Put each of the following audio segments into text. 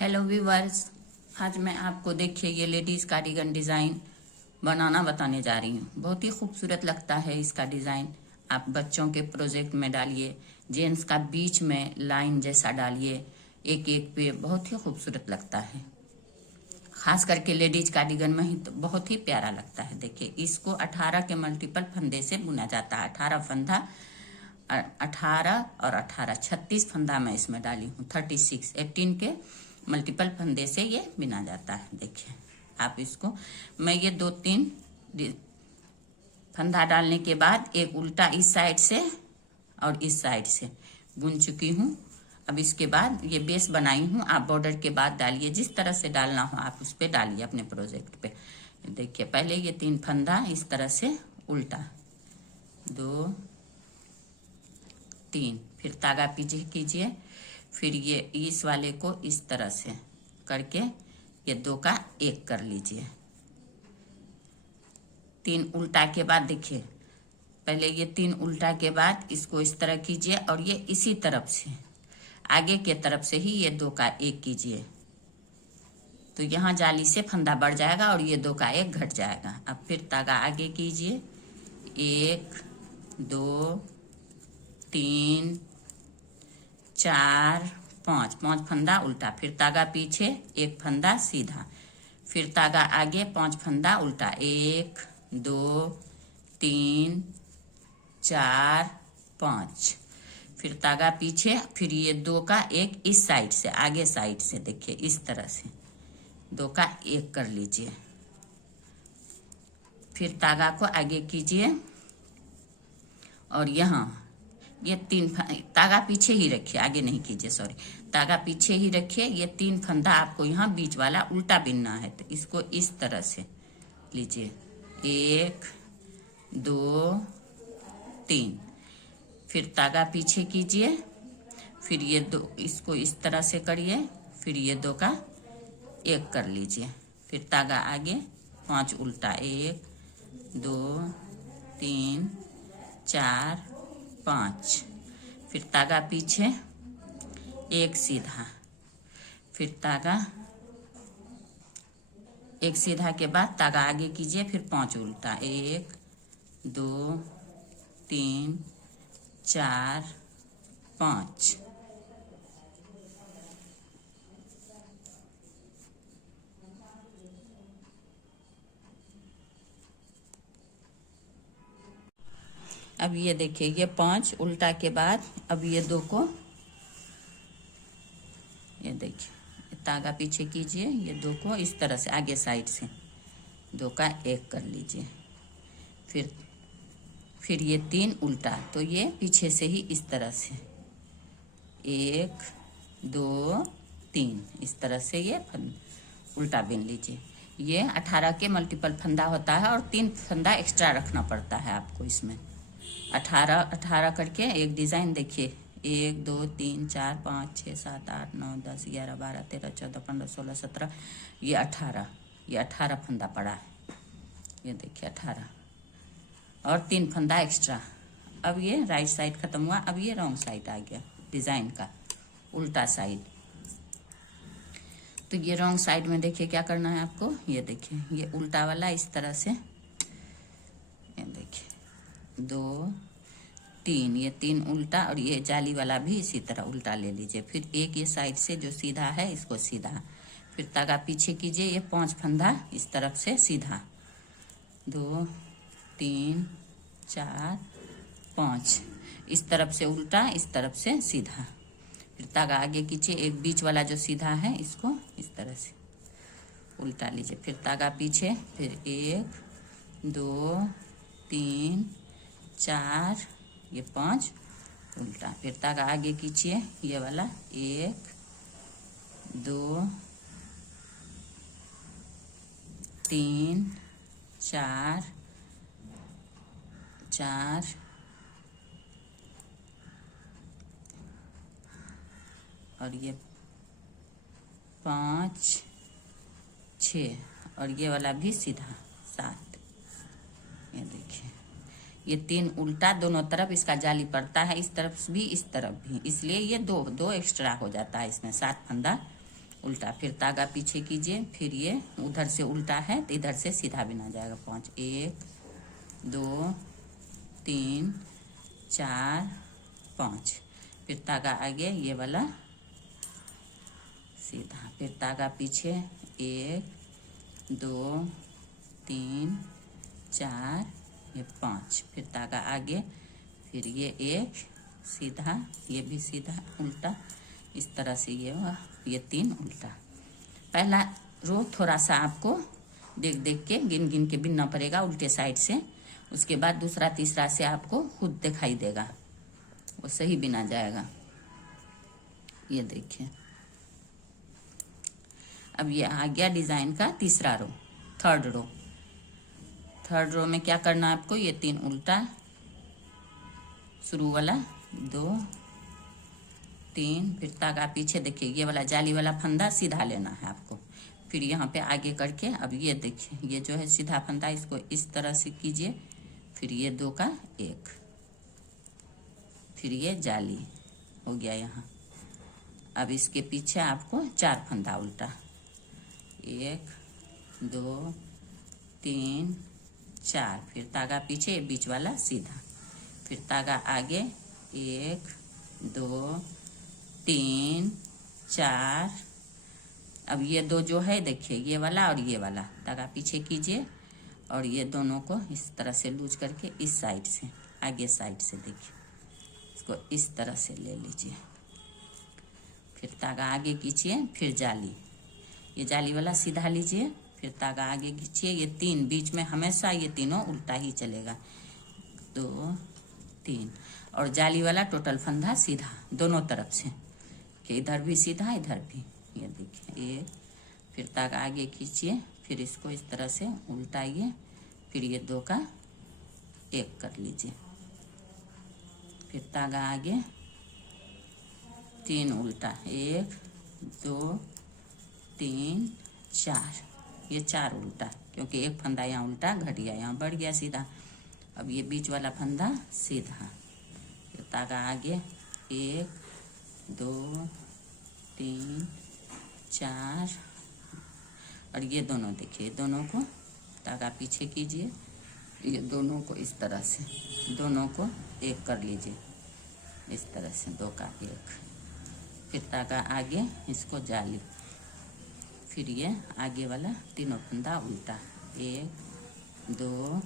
Hello viewers, आज मैं आपको देखिए ये लेडीज कार्डिगन डिज़ाइन बनाना बताने जा रही हूँ। बहुत ही खूबसूरत लगता है इसका डिज़ाइन। आप बच्चों के प्रोजेक्ट में डालिए, जेंट्स का बीच में लाइन जैसा डालिए, एक एक पे बहुत ही खूबसूरत लगता है। खास करके लेडीज कार्डिगन में ही तो बहुत ही प्यारा लगता है। देखिए इसको 18 के मल्टीपल फंदे से बुना जाता है। 18 फंदा, 18 और 18 36 फंदा मैं इसमें डाली हूँ। 36 18 के मल्टीपल फंदे से ये बिना जाता है। देखिए आप इसको, मैं ये 2-3 फंदा डालने के बाद एक उल्टा इस साइड से और इस साइड से बुन चुकी हूँ। अब इसके बाद ये बेस बनाई हूँ। आप बॉर्डर के बाद डालिए, जिस तरह से डालना हो आप उस पर डालिए अपने प्रोजेक्ट पे। देखिए पहले ये 3 फंदा इस तरह से उल्टा, 2 3, फिर तागा पीछे कीजिए, फिर ये इस वाले को इस तरह से करके ये 2 का 1 कर लीजिए। 3 उल्टा के बाद देखिए, पहले ये 3 उल्टा के बाद इसको इस तरह कीजिए और ये इसी तरफ से आगे के तरफ से ही ये 2 का 1 कीजिए, तो यहाँ जाली से फंदा बढ़ जाएगा और ये 2 का 1 घट जाएगा। अब फिर तागा आगे कीजिए, 1 2 3 4 5, 5 फंदा उल्टा, फिर तागा पीछे 1 फंदा सीधा, फिर तागा आगे 5 फंदा उल्टा, 1 2 3 4 5, फिर तागा पीछे, फिर ये 2 का 1 इस साइड से आगे साइड से देखिए इस तरह से 2 का 1 कर लीजिए। फिर तागा को आगे कीजिए और यहाँ ये 3 तागा पीछे ही रखिए, आगे नहीं कीजिए, सॉरी, तागा पीछे ही रखिए। ये 3 फंदा आपको यहाँ बीच वाला उल्टा बिनना है, तो इसको इस तरह से लीजिए, 1 2 3, फिर तागा पीछे कीजिए, फिर ये 2 इसको इस तरह से करिए, फिर ये 2 का 1 कर लीजिए, फिर तागा आगे 5 उल्टा, 1 2 3 4 5, फिर तागा पीछे 1 सीधा, फिर तागा 1 सीधा के बाद तागा आगे कीजिए, फिर 5 उल्टा, 1 2 3 4 5, अब ये देखिए ये 5 उल्टा के बाद अब ये 2 को, ये देखिए तागा पीछे कीजिए, ये 2 को इस तरह से आगे साइड से 2 का 1 कर लीजिए, फिर ये 3 उल्टा, तो ये पीछे से ही इस तरह से 1 2 3 इस तरह से ये उल्टा बिन लीजिए। ये 18 के मल्टीपल फंदा होता है और 3 फंदा एक्स्ट्रा रखना पड़ता है आपको इसमें। 18 करके एक डिज़ाइन देखिए, 1 2 3 4 5 6 7 8 9 10 11 12 13 14 15 16 17, ये 18 फंदा पड़ा है। ये देखिए 18 और 3 फंदा एक्स्ट्रा। अब ये राइट साइड खत्म हुआ, अब ये रॉन्ग साइड आ गया डिज़ाइन का, उल्टा साइड। तो ये रॉन्ग साइड में देखिए क्या करना है आपको, ये देखिए ये उल्टा वाला इस तरह से, ये देखिए 2 3, ये 3 उल्टा और ये जाली वाला भी इसी तरह उल्टा ले लीजिए। फिर एक ये साइड से जो सीधा है इसको सीधा, फिर तागा पीछे कीजिए, ये 5 फंदा इस तरफ से सीधा, 2 3 4 5, इस तरफ से उल्टा इस तरफ से सीधा, फिर तागा आगे कीजिए, एक बीच वाला जो सीधा है इसको इस तरह से उल्टा लीजिए, फिर तागा पीछे, फिर 1 2 3 4, ये 5 उल्टा, फिर तागा आगे कीजिए, ये वाला 1 2 3 4 4 और ये 5 6 और ये वाला भी सीधा 7। ये देखिए ये 3 उल्टा, दोनों तरफ इसका जाली पड़ता है, इस तरफ भी इस तरफ भी, इसलिए ये 2 एक्स्ट्रा हो जाता है इसमें, 7 फंदा उल्टा, फिर तागा पीछे कीजिए, फिर ये उधर से उल्टा है तो इधर से सीधा बिना जाएगा। 5, 1 2 3 4 5, फिर तागा आगे ये वाला सीधा, फिर तागा पीछे 1 2 3 4 ये 5, फिर तागा आगे, फिर ये एक सीधा, ये भी सीधा उल्टा, इस तरह से ये 3 उल्टा। पहला रो थोड़ा सा आपको देख देख के गिन गिन के बिनना पड़ेगा उल्टे साइड से, उसके बाद दूसरा तीसरा से आपको खुद दिखाई देगा, वो सही बिना जाएगा। ये देखिए, अब ये आ गया डिजाइन का तीसरा रो, थर्ड रो। थर्ड रो में क्या करना है आपको, ये 3 उल्टा, शुरू वाला 2 3, फिर तागा पीछे, देखिए ये वाला जाली वाला फंदा सीधा लेना है आपको, फिर यहाँ पे आगे करके, अब ये देखिए ये जो है सीधा फंदा, इसको इस तरह से कीजिए, फिर ये 2 का 1, फिर ये जाली हो गया यहाँ। अब इसके पीछे आपको 4 फंदा उल्टा, 1 2 3 4, फिर तागा पीछे, ये बीच वाला सीधा, फिर तागा आगे 1 2 3 4, अब ये 2 जो है देखिए ये वाला और ये वाला, तागा पीछे कीजिए और ये दोनों को इस तरह से लूज करके इस साइड से, आगे साइड से देखिए, इसको इस तरह से ले लीजिए, फिर तागा आगे खींचिए, फिर जाली, ये जाली वाला सीधा लीजिए, फिर तागा आगे खींचिए, ये 3 बीच में हमेशा ये तीनों उल्टा ही चलेगा, 2 3, और जाली वाला टोटल फंदा सीधा दोनों तरफ से, कि इधर भी सीधा इधर भी, ये देखिए 1, फिर तागा आगे खींचिए, फिर इसको इस तरह से उल्टाइए, फिर ये 2 का 1 कर लीजिए, फिर तागा आगे 3 उल्टा, 1 2 3 4, ये 4 उल्टा, क्योंकि एक फंदा यहाँ उल्टा घट गया, यहाँ बढ़ गया सीधा। अब ये बीच वाला फंदा सीधा, ये तागा आगे 1 2 3 4, और ये दोनों देखिए, दोनों को तागा पीछे कीजिए, ये दोनों को इस तरह से, दोनों को 1 कर लीजिए, इस तरह से 2 का 1, फिर तागा आगे, इसको जाली, फिर ये आगे वाला तीनों फंदा उल्टा, 1 2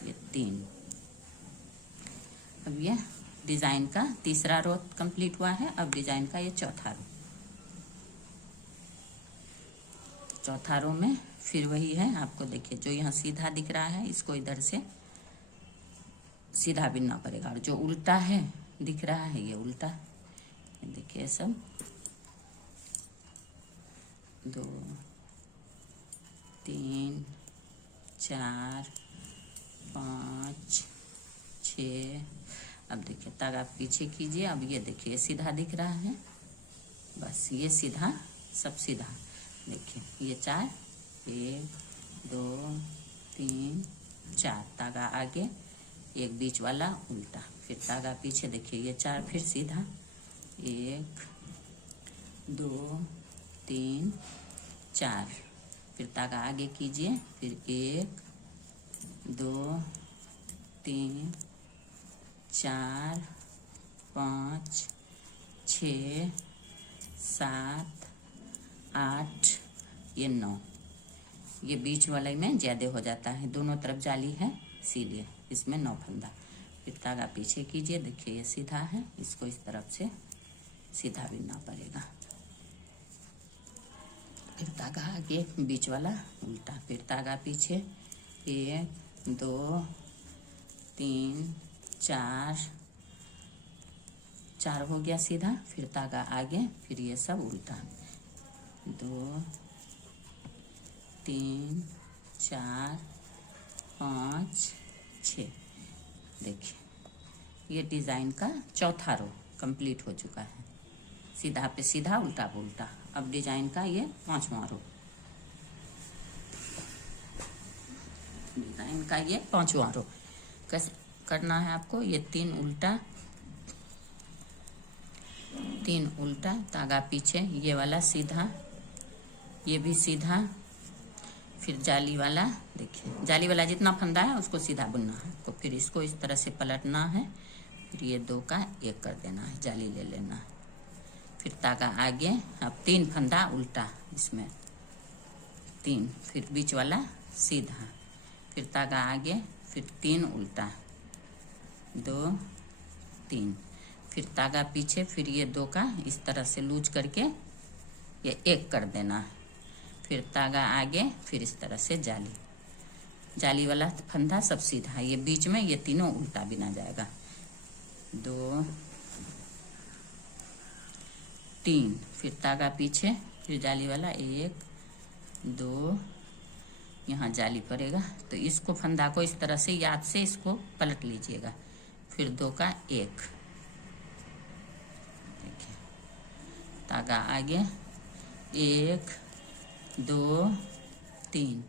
ये 3। अब ये डिजाइन का तीसरा रो कंप्लीट हुआ है। अब डिजाइन का ये चौथा रो, चौथा रो में फिर वही है, आपको देखिए जो यहाँ सीधा दिख रहा है इसको इधर से सीधा बिनना पड़ेगा, और जो उल्टा है दिख रहा है ये उल्टा, ये देखिए सब 2 3 4 5 6, अब देखिए तागा पीछे कीजिए, अब ये देखिए सीधा दिख रहा है, बस ये सीधा, सब सीधा, देखिए ये 4 1 2 3 4, तागा आगे, एक बीच वाला उल्टा, फिर तागा पीछे, देखिए ये 4 फिर सीधा, 1 2 3 4, फिर तागा आगे कीजिए, फिर 1 2 3 4 5 6 7 8, ये 9, ये बीच वाले में ज्यादा हो जाता है, दोनों तरफ जाली है इसीलिए इसमें 9 फंदा। फिर तागा पीछे कीजिए, देखिए ये सीधा है, इसको इस तरफ से सीधा बिनना पड़ेगा, फिर तागा आगे, बीच वाला उल्टा, फिर तागा पीछे, 1 2 3 4 4 हो गया सीधा, फिर तागा आगे, फिर ये सब उल्टा, 2 3 4 5 6, देखिए ये डिजाइन का चौथा रो कंप्लीट हो चुका है, सीधा पे सीधा, उल्टा पे उल्टा। अब डिजाइन का ये 5वां रो, डिजाइन का ये 5वां रो कैसे करना है आपको, ये 3 उल्टा, तीन उल्टा, धागा पीछे, ये वाला सीधा, ये भी सीधा, फिर जाली वाला। देखिए जाली वाला जितना फंदा है उसको सीधा बुनना है, तो फिर इसको इस तरह से पलटना है, फिर ये दो का एक कर देना है, जाली ले लेना है, फिर धागा आगे। अब तीन फंदा उल्टा इसमें, तीन, फिर बीच वाला सीधा, फिर धागा आगे, फिर तीन उल्टा, दो तीन, फिर धागा पीछे, फिर ये दो का इस तरह से लूज करके ये एक कर देना है, फिर धागा आगे, फिर इस तरह से जाली, जाली वाला फंदा सब सीधा, ये बीच में ये तीनों उल्टा बिना जाएगा। दो तीन, फिर धागा पीछे, फिर जाली वाला, एक दो, यहाँ जाली पड़ेगा, तो इसको फंदा को इस तरह से याद से इसको पलट लीजिएगा, फिर दो का एक, देखिए धागा आगे, एक दो तीन,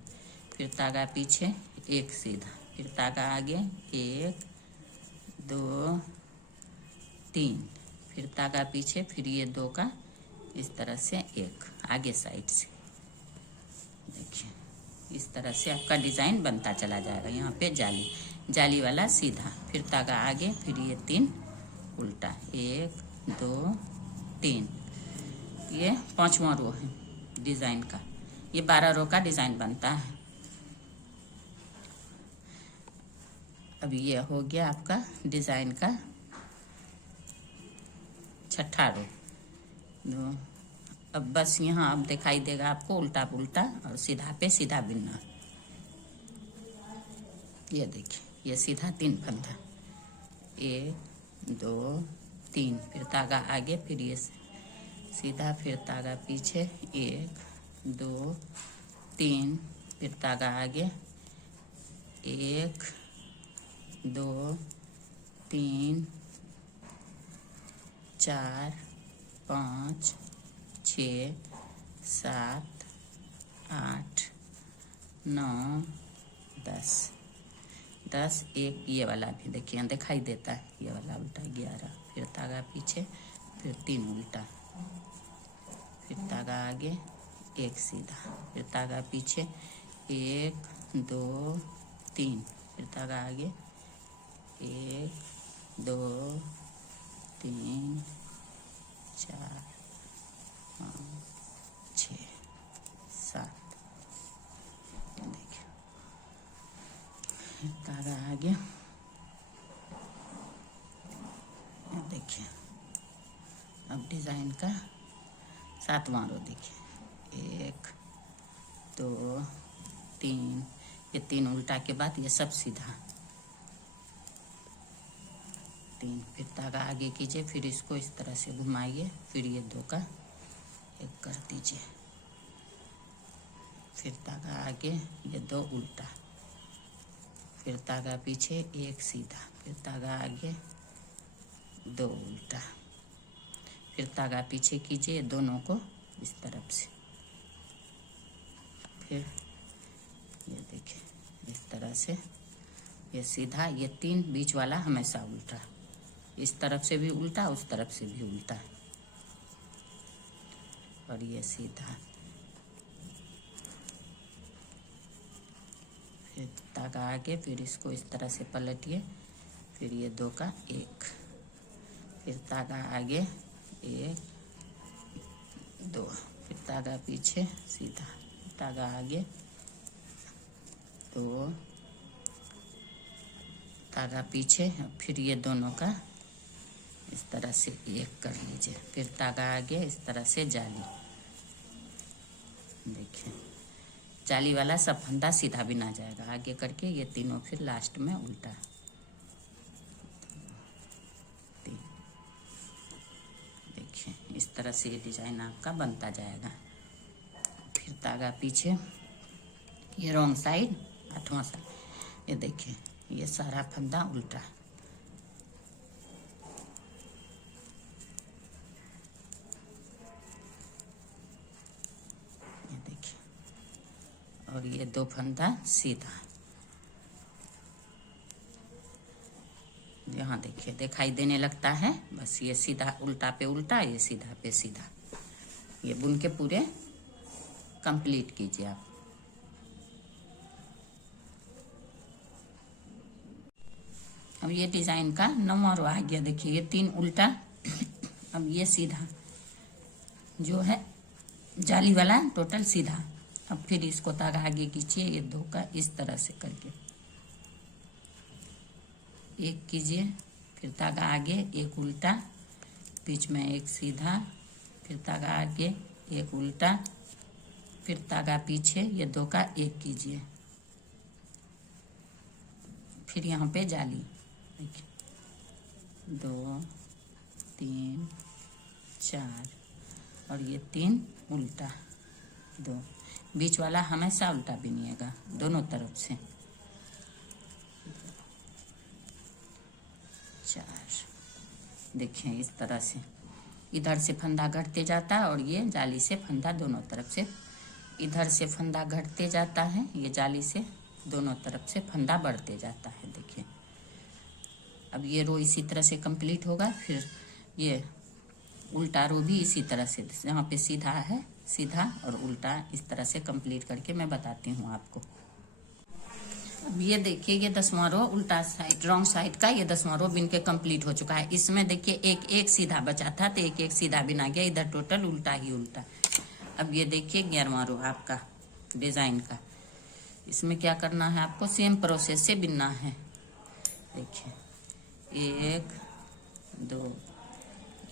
फिर धागा पीछे, एक सीधा, फिर धागा आगे, एक दो तीन, फिर धागा पीछे, फिर ये दो का इस तरह से एक आगे साइड से। देखिए इस तरह से आपका डिज़ाइन बनता चला जाएगा। यहाँ पे जाली, जाली वाला सीधा, फिर धागा आगे, फिर ये तीन उल्टा, एक दो तीन, ये 5वां रो है डिज़ाइन का, ये 12 रो का डिज़ाइन बनता है। अब ये हो गया आपका डिज़ाइन का 6ठा रो। अब बस यहाँ अब दिखाई देगा आपको उल्टा पुल्टा और सीधा पे सीधा बिनना। ये देखिए ये सीधा तीन फंदा, एक दो तीन, फिर धागा आगे, फिर ये सीधा, फिर धागा पीछे, एक दो तीन, फिर धागा आगे, एक दो तीन चार पाँच छः सात आठ नौ दस, दस, एक ये वाला भी देखिए यहाँ दिखाई देता है, ये वाला उल्टा 11, फिर धागा पीछे, फिर तीन उल्टा, फिर धागा आगे, एक सीधा, फिर धागा पीछे, एक दो तीन, फिर धागा आगे, एक दो तीन चार पाँच छः सात, देखिए धागा आगे, देखिए अब डिज़ाइन का 7वां रो देखिए, एक दो तीन, ये तीन उल्टा के बाद ये सब सीधा, तीन, फिर धागा आगे कीजिए, फिर इसको इस तरह से घुमाइए, फिर ये दो का एक कर दीजिए, फिर धागा आगे, ये दो उल्टा, फिर धागा पीछे, एक सीधा, फिर धागा आगे, दो उल्टा, फिर धागा पीछे कीजिए दोनों को इस तरफ से, फिर ये देखिए इस तरह से ये सीधा, ये तीन, बीच वाला हमेशा उल्टा, इस तरफ से भी उल्टा, उस तरफ से भी उल्टा, और ये सीधा, फिर धागा आगे, फिर इसको इस तरह से पलटिए, फिर ये दो का एक, फिर धागा आगे, एक दो, फिर धागा पीछे सीधा, धागा आगे, दो, धागा पीछे, फिर ये दोनों का इस तरह से एक कर लीजिए, फिर धागा आगे, इस तरह से जाली, देखिए जाली वाला सब फंदा सीधा बिना जाएगा, आगे करके ये तीनों फिर लास्ट में उल्टा, देखिए इस तरह से ये डिज़ाइन आपका बनता जाएगा। फिर धागा पीछे, ये रॉन्ग साइड, 8वां साइड, ये देखिए ये सारा फंदा उल्टा, ये देखिए, और ये दो फंदा सीधा, यहाँ यहाँ देखिए दिखाई देने लगता है। बस ये सीधा उल्टा पे उल्टा, ये सीधा पे सीधा, ये बुन के पूरे कंप्लीट कीजिए आप। अब ये डिजाइन का 9वां रो आ गया। देखिए ये 3 उल्टा, अब ये सीधा जो है जाली वाला टोटल सीधा। अब फिर इसको धागा आगे खींचिए, ये 2 का इस तरह से करके एक कीजिए, फिर धागा आगे एक उल्टा, बीच में एक सीधा, फिर धागा आगे एक उल्टा, फिर धागा पीछे, ये 2 का एक कीजिए, फिर यहाँ पे जाली। देखिए 2 3 4 और ये 3 उल्टा 2, बीच वाला हमेशा उल्टा बिनिएगा दोनों तरफ से। 4 देखिए इस तरह से इधर से फंदा घटते जाता है और ये जाली से फंदा दोनों तरफ से, इधर से फंदा घटते जाता है, ये जाली से दोनों तरफ से फंदा बढ़ते जाता है। देखिए अब ये रो इसी तरह से कंप्लीट होगा। फिर ये उल्टा रो भी इसी तरह से, यहाँ पे सीधा है, सीधा और उल्टा इस तरह से कंप्लीट करके मैं बताती हूँ आपको। अब ये देखिए ये 10वां रो उल्टा साइड रॉन्ग साइड का ये 10वां रो बिन के कंप्लीट हो चुका है। इसमें देखिए एक एक सीधा बचा था तो एक एक सीधा बिना गया, इधर टोटल उल्टा ही उल्टा। अब ये देखिए 11वां रो आपका डिजाइन का, इसमें क्या करना है आपको, सेम प्रोसेस से बिनना है। देखिए 1 2,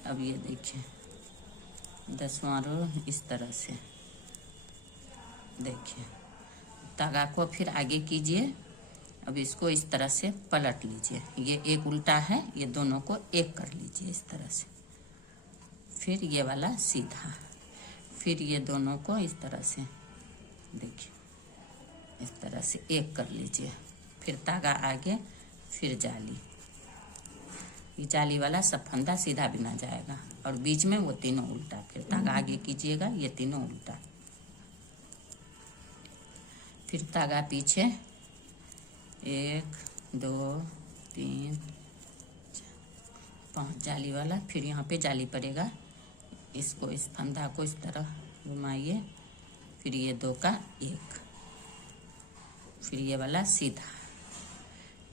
अब ये देखिए 10वां रो इस तरह से, देखिए धागा को फिर आगे कीजिए। अब इसको इस तरह से पलट लीजिए, ये एक उल्टा है, ये दोनों को एक कर लीजिए इस तरह से, फिर ये वाला सीधा, फिर ये दोनों को इस तरह से, देखिए इस तरह से एक कर लीजिए, फिर धागा आगे, फिर जाली, ये जाली वाला सब फंदा सीधा बिना जाएगा और बीच में वो तीनों उल्टा, फिर धागा आगे कीजिएगा, ये तीनों उल्टा, फिर धागा पीछे 1 2 3 5 जाली वाला, फिर यहाँ पे जाली पड़ेगा, इसको इस फंदा को इस तरह घुमाइए, फिर ये 2 का 1, फिर ये वाला सीधा,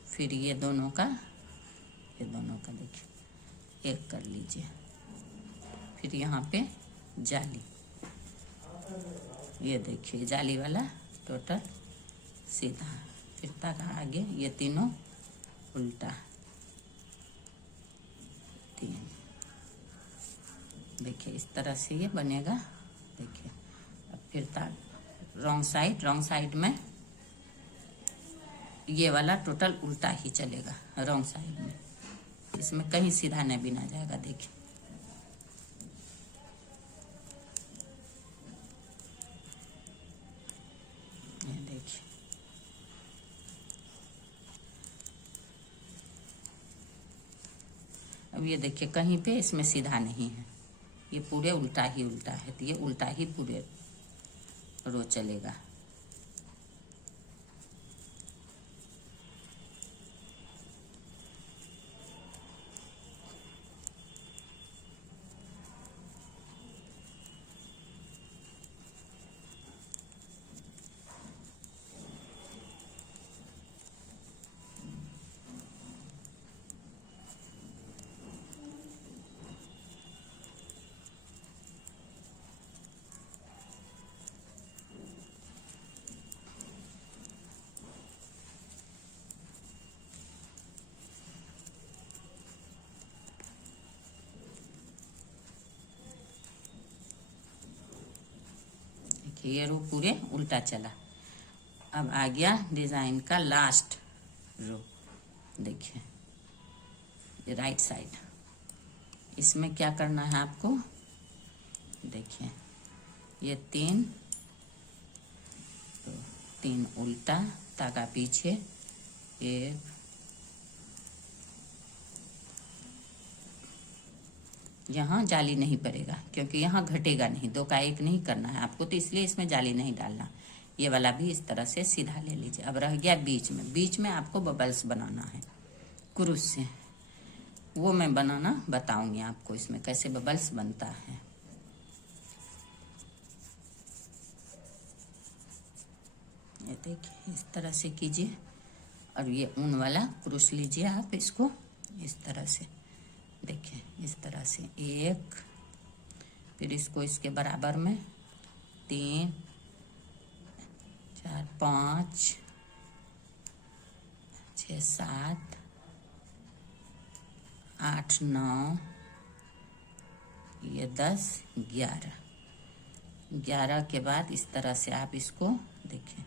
फिर ये दोनों का देखिए एक कर लीजिए, फिर यहाँ पे जाली, ये देखिए जाली वाला टोटल सीधा, फिर धागा आगे, ये तीनों उल्टा 3, देखिए इस तरह से ये बनेगा। देखिए अब फिर रॉन्ग साइड में ये वाला टोटल उल्टा ही चलेगा, रॉन्ग साइड में इसमें कहीं सीधा नहीं बिना जाएगा। देखिए ये देखिए अब ये देखिए कहीं पे इसमें सीधा नहीं है, ये पूरे उल्टा ही उल्टा है, तो ये उल्टा ही पूरे रो चलेगा। ये रो पूरे उल्टा चला। अब आ गया डिजाइन का लास्ट रो, देखिए ये राइट साइड, इसमें क्या करना है आपको, देखिए ये 3 उल्टा, धागा पीछे, 1 यहाँ जाली नहीं पड़ेगा क्योंकि यहाँ घटेगा नहीं, 2 का 1 नहीं करना है आपको, तो इसलिए इसमें जाली नहीं डालना। ये वाला भी इस तरह से सीधा ले लीजिए। अब रह गया बीच में आपको बबल्स बनाना है क्रूस से। वो मैं बनाना बताऊंगी आपको, इसमें कैसे बबल्स बनता है। ये देखिए इस तरह से कीजिए, और ये ऊन वाला क्रूस लीजिए आप इसको इस तरह से, देखिए इस तरह से एक, फिर इसको इसके बराबर में 3 4 5 6 7 8 9, ये 10 11 के बाद इस तरह से आप इसको देखिए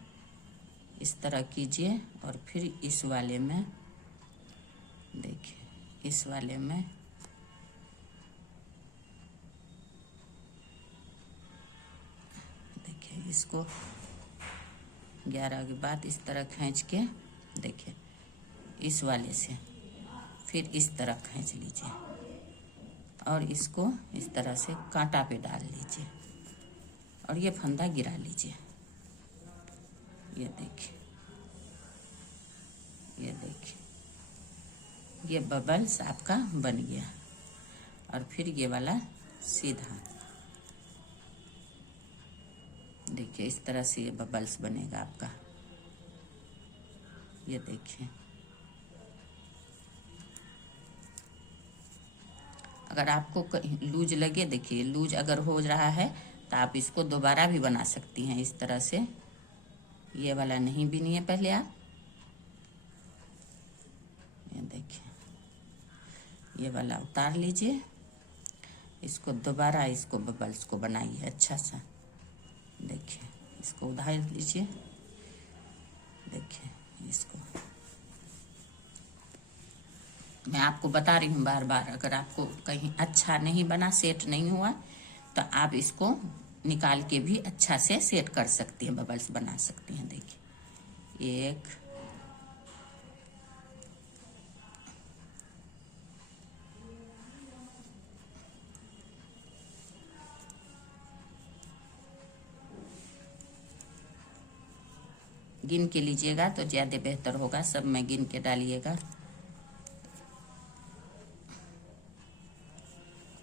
इस तरह कीजिए, और फिर इस वाले में देखिए, इस वाले में देखिए इसको 11 के बाद इस तरह खींच के देखिए इस वाले से, फिर इस तरह खींच लीजिए और इसको इस तरह से कांटा पे डाल लीजिए और ये फंदा गिरा लीजिए। ये देखिए, ये देखिए, ये बबल्स आपका बन गया। और फिर ये वाला सीधा देखिए इस तरह से ये बबल्स बनेगा आपका। ये देखिए, अगर आपको लूज लगे, देखिए लूज अगर हो रहा है तो आप इसको दोबारा भी बना सकती हैं इस तरह से। ये वाला नहीं बिनिए पहले आप, ये देखिए ये वाला उतार लीजिए, इसको दोबारा इसको बबल्स को बनाइए अच्छा सा। देखिए इसको उधार लीजिए, देखिए इसको मैं आपको बता रही हूँ बार बार, अगर आपको कहीं अच्छा नहीं बना, सेट नहीं हुआ, तो आप इसको निकाल के भी अच्छा से सेट कर सकती हैं, बबल्स बना सकती हैं। देखिए एक, गिन के लीजिएगा तो ज़्यादा बेहतर होगा, सब में गिन के डालिएगा।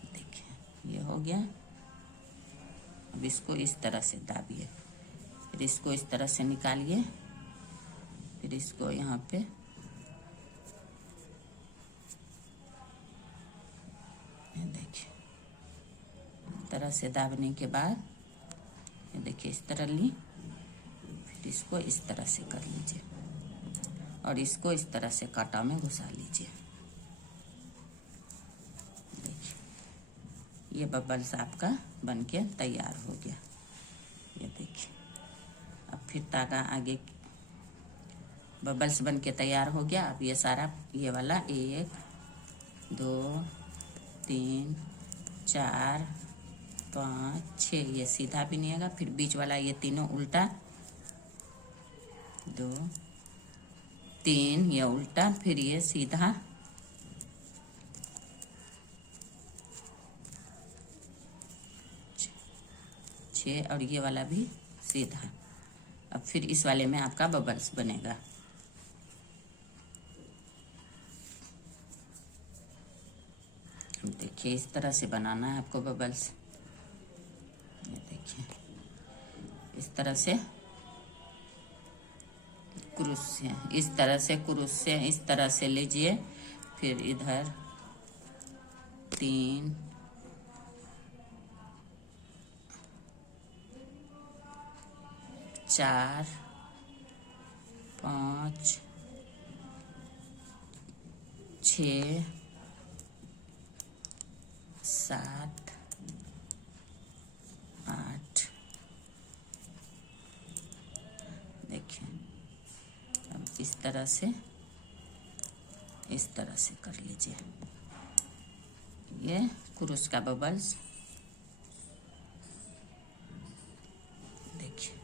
देखिए ये हो गया। अब इसको इस तरह से दाबिए, फिर इसको इस तरह से निकालिए, फिर इसको यहाँ पे देखिए इस तरह से दाबने के बाद ये देखिए इस तरह ली, फिर इसको इस तरह से कर लीजिए और इसको इस तरह से कांटा में घुसा लीजिए। देखिए ये बबल्स आपका बनके तैयार हो गया। ये देखिए, अब फिर तागा आगे, बबल्स बनके तैयार हो गया। अब ये सारा ये वाला 1 2 3 4 5 6 ये सीधा बिनिएगा, फिर बीच वाला ये तीनों उल्टा, 2 3 ये उल्टा, फिर ये सीधा, 6 और ये वाला भी सीधा। अब फिर इस वाले में आपका बबल्स बनेगा। देखिए इस तरह से बनाना है आपको बबल्स। ये देखिए इस तरह से क्रूस से, इस तरह से क्रूस से इस तरह से लीजिए, फिर इधर 3 4 5 6 7 8। देखिए अब इस तरह से कर लीजिए। ये क्रूस का बबल्स देखिए,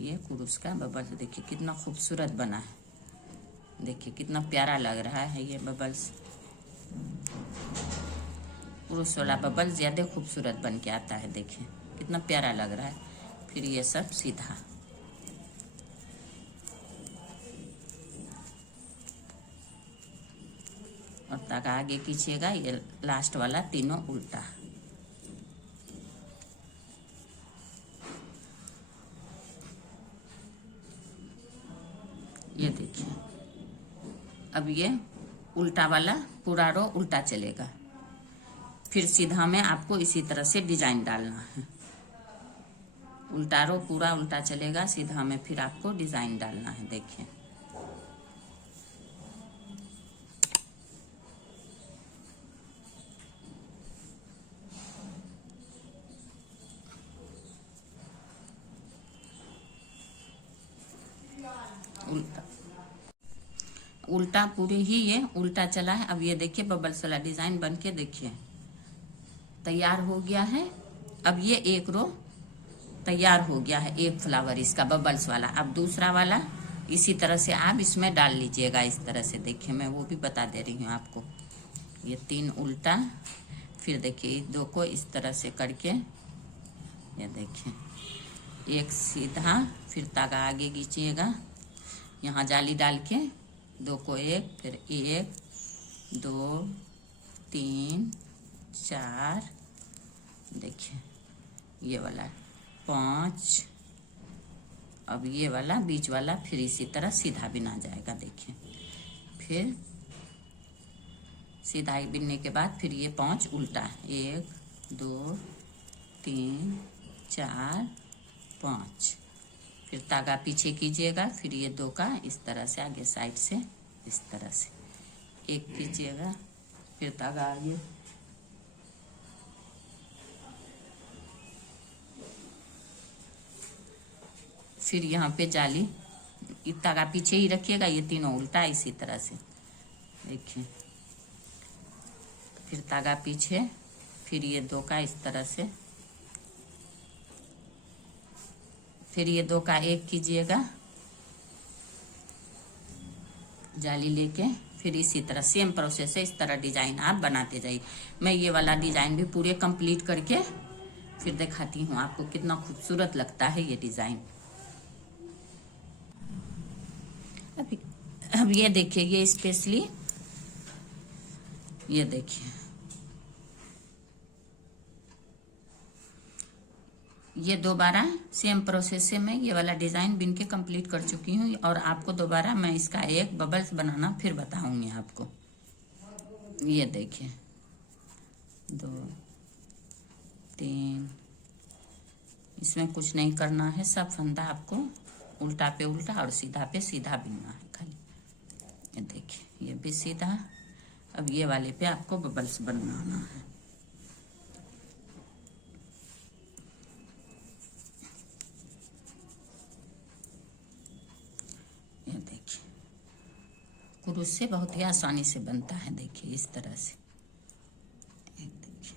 ये क्रूस का बबल्स देखिए कितना खूबसूरत बना है। देखिए कितना प्यारा लग रहा है ये बबल्स। क्रूस वाला बबल्स ज़्यादा खूबसूरत बन के आता है। देखिए कितना प्यारा लग रहा है। फिर ये सब सीधा, और धागा आगे खींचिएगा, ये लास्ट वाला तीनों उल्टा। ये देखिए, अब ये उल्टा वाला पूरा रो उल्टा चलेगा। फिर सीधा में आपको इसी तरह से डिजाइन डालना है। उल्टा रो पूरा उल्टा चलेगा, सीधा में फिर आपको डिजाइन डालना है। देखिए, उल्टा उल्टा पूरी ही ये उल्टा चला है। अब ये देखिए बबल्स वाला डिजाइन बन के देखिए तैयार हो गया है। अब ये एक रो तैयार हो गया है, एक फ्लावर इसका बबल्स वाला। अब दूसरा वाला इसी तरह से आप इसमें डाल लीजिएगा, इस तरह से। देखिए, मैं वो भी बता दे रही हूँ आपको। ये 3 उल्टा, फिर देखिए 2 को इस तरह से करके, ये देखिए एक सीधा, फिर धागा आगे खींचिएगा, यहाँ जाली डाल के 2 को एक, फिर 1 2 3 4, देखिए ये वाला 5। अब ये वाला बीच वाला फिर इसी तरह सीधा बिना जाएगा। देखिए, फिर सीधा बिनने के बाद फिर ये 5 उल्टा, 1 2 3 4 5। फिर धागा पीछे कीजिएगा, फिर ये 2 का इस तरह से आगे साइड से इस तरह से 1 कीजिएगा, फिर धागा आगे, फिर यहाँ पे जाली, धागा पीछे ही रखिएगा, ये तीनों उल्टा इसी तरह से। देखिए, फिर धागा पीछे, फिर ये 2 का इस तरह से, फिर ये 2 का 1 कीजिएगा जाली लेके, फिर इसी तरह सेम प्रोसेस है। इस तरह डिजाइन आप बनाते जाइए। मैं ये वाला डिजाइन भी पूरे कंप्लीट करके फिर दिखाती हूँ आपको कितना खूबसूरत लगता है ये डिजाइन। अब ये देखिए, ये स्पेशली ये देखिए, ये दोबारा सेम प्रोसेस से मैं ये वाला डिजाइन बिन के कंप्लीट कर चुकी हूँ, और आपको दोबारा मैं इसका एक बबल्स बनाना फिर बताऊंगी आपको। ये देखिए 2 3, इसमें कुछ नहीं करना है, सब फंदा आपको उल्टा पे उल्टा और सीधा पे सीधा बिनना है खाली। ये देखिए, ये भी सीधा। अब ये वाले पे आपको बबल्स बनाना है। ये देखिए, क्रूस से बहुत ही आसानी से बनता है। देखिए इस तरह से, ये देखिए,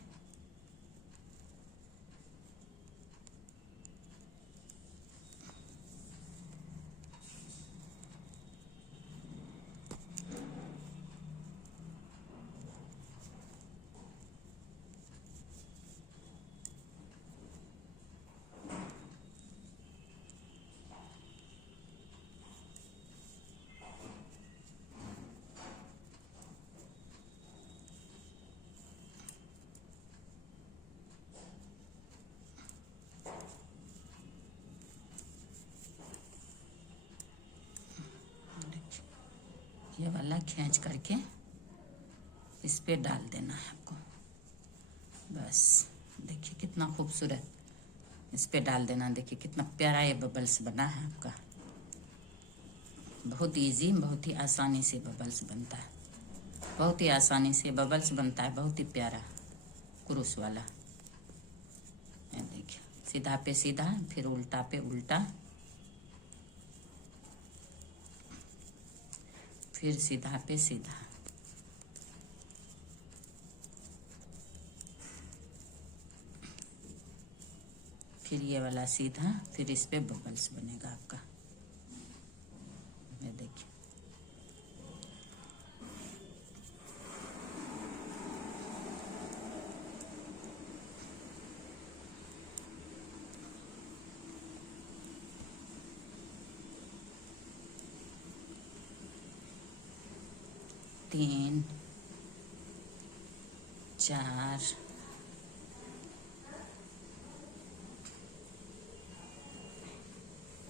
ये वाला खींच करके इस पे डाल देना है आपको। बस देखिए कितना खूबसूरत इस पे डाल देना। देखिए कितना प्यारा ये बबल्स बना है आपका। बहुत इजी, बहुत ही आसानी से बबल्स बनता है। बहुत ही आसानी से बबल्स बनता है, बहुत ही प्यारा क्रूस वाला। ये देखिए, सीधा पे सीधा, फिर उल्टा पे उल्टा, फिर सीधा पे सीधा। फिर ये वाला सीधा, फिर इस पे बबल्स बनेगा आपका। ये देखिए, तीन 4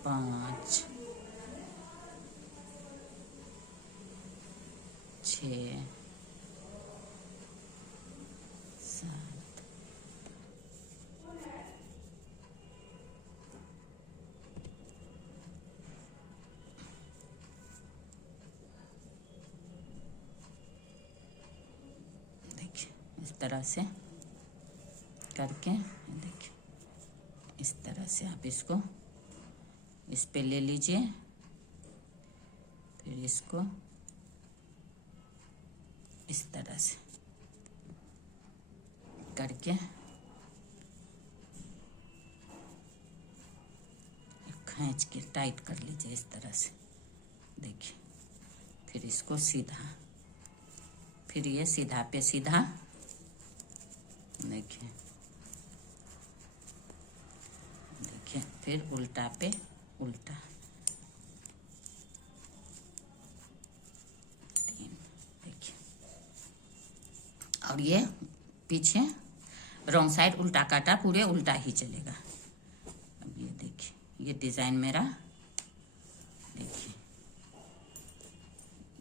5 6 7 देखिए इस तरह से करके, देखिए इस तरह से आप इसको इस पे ले लीजिए, फिर इसको इस तरह से करके खींच के टाइट कर लीजिए इस तरह से। देखिए फिर इसको सीधा, फिर ये सीधा पे सीधा, देखिए देखिए फिर उल्टा पे उल्टा, 3, देखिए। और ये पीछे रॉन्ग साइड उल्टा काटा, पूरे उल्टा ही चलेगा। अब ये देखिए ये डिजाइन मेरा, देखिए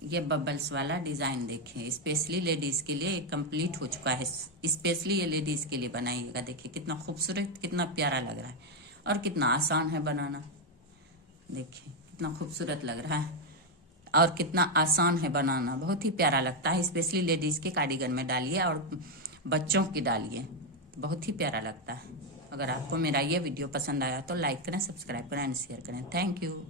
ये बबल्स वाला डिजाइन देखिए, स्पेशली लेडीज के लिए कंप्लीट हो चुका है। स्पेशली ये लेडीज के लिए बनाइएगा। देखिए कितना खूबसूरत, कितना प्यारा लग रहा है और कितना आसान है बनाना। देखिए कितना खूबसूरत लग रहा है और कितना आसान है बनाना, बहुत ही प्यारा लगता है। स्पेशली लेडीज के कार्डिगन में डालिए और बच्चों की डालिए, बहुत ही प्यारा लगता है। अगर आपको मेरा ये वीडियो पसंद आया तो लाइक करें, सब्सक्राइब करें एंड शेयर करें। Thank you.